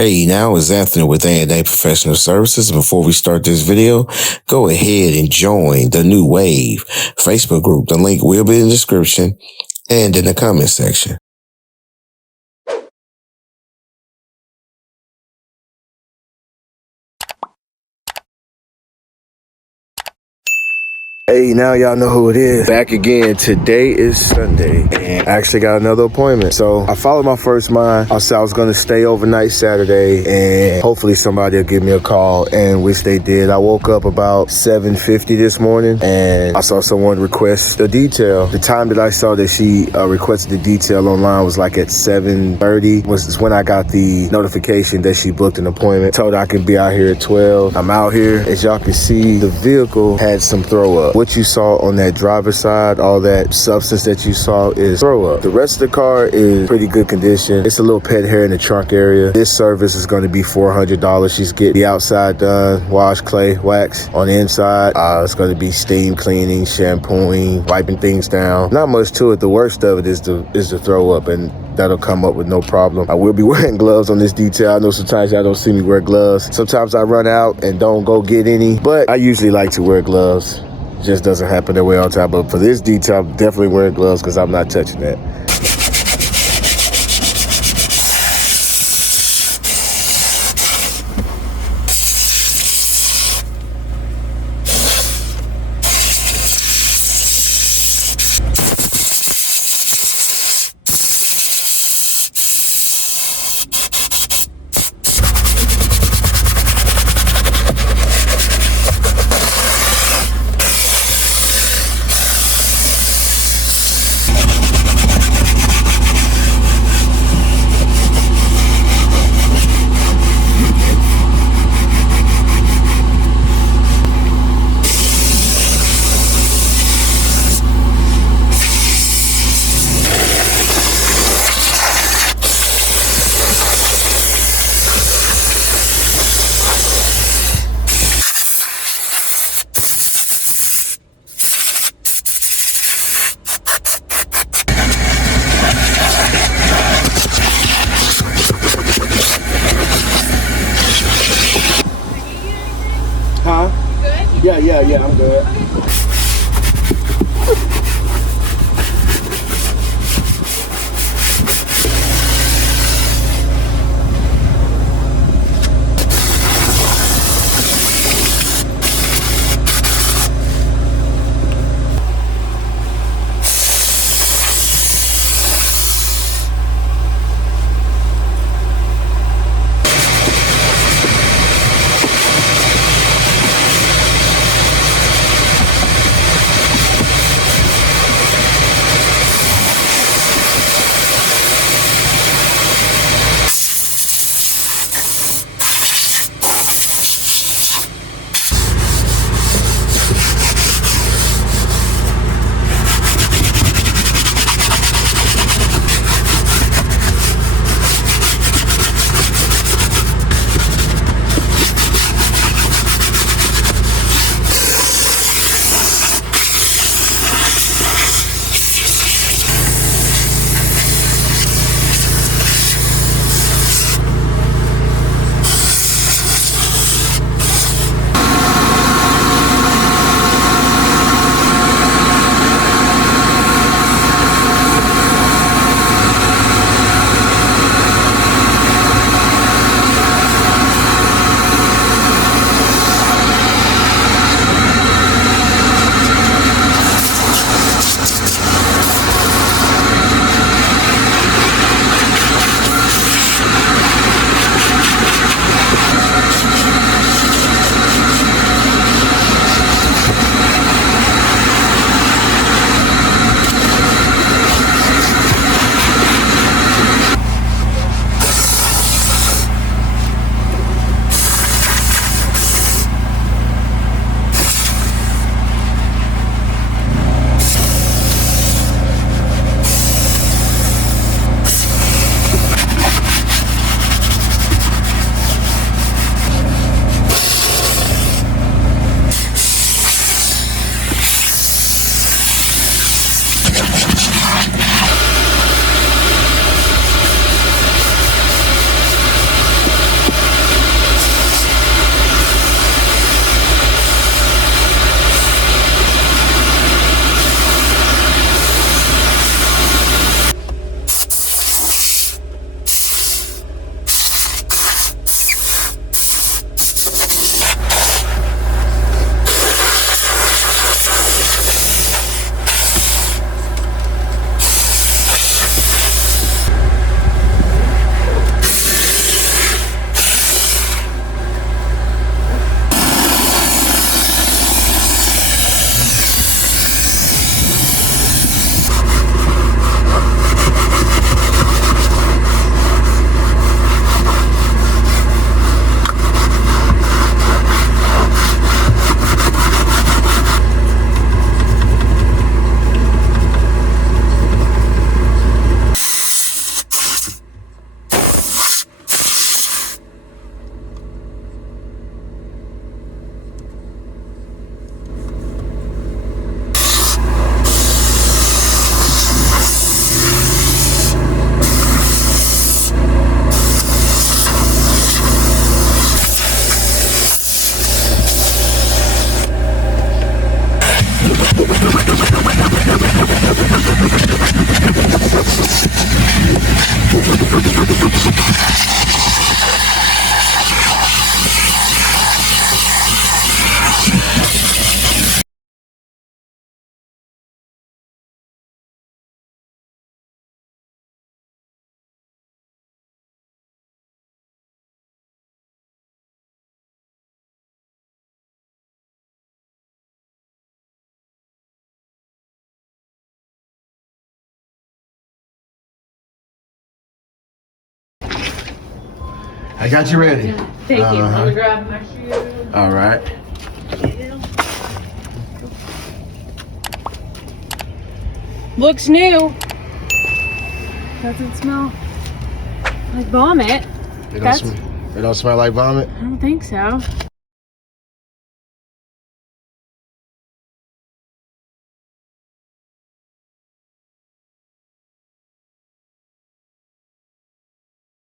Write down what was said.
Hey, now it's Anthony with A&A Professional Services. Before we start this video, go ahead and join the New Wave Facebook group. The link will be in the description and in the comment section. Hey, now y'all know who it is. Back again. Today is Sunday, and I actually got another appointment. So I followed my first mind. I said I was going to stay overnight Saturday, and hopefully somebody will give me a call, and which they did. I woke up about 7:50 this morning, and I saw someone request a detail. The time that I saw that she requested the detail online was like at 7:30. Was when I got the notification that she booked an appointment. Told her I could be out here at 12. I'm out here. As y'all can see, the vehicle had some throw up. What you saw on that driver's side, all that substance that you saw is throw up. The rest of the car is pretty good condition. It's a little pet hair in the trunk area. This service is going to be $400. She's getting the outside done, wash, clay, wax. On the inside, it's going to be steam cleaning, shampooing, wiping things down. Not much to it. The worst of it is the throw up, and that'll come up with no problem. I will be wearing gloves on this detail. I know sometimes y'all don't see me wear gloves. Sometimes I run out and don't go get any, but I usually like to wear gloves. Just doesn't happen that way all the time. But for this detail, I'm definitely wearing gloves because I'm not touching that. Huh? Good? Yeah, I'm good. I got you ready. Thank you. I'm gonna grab my shoes. All right. Looks new. Doesn't smell like vomit. It don't smell like vomit? I don't think so.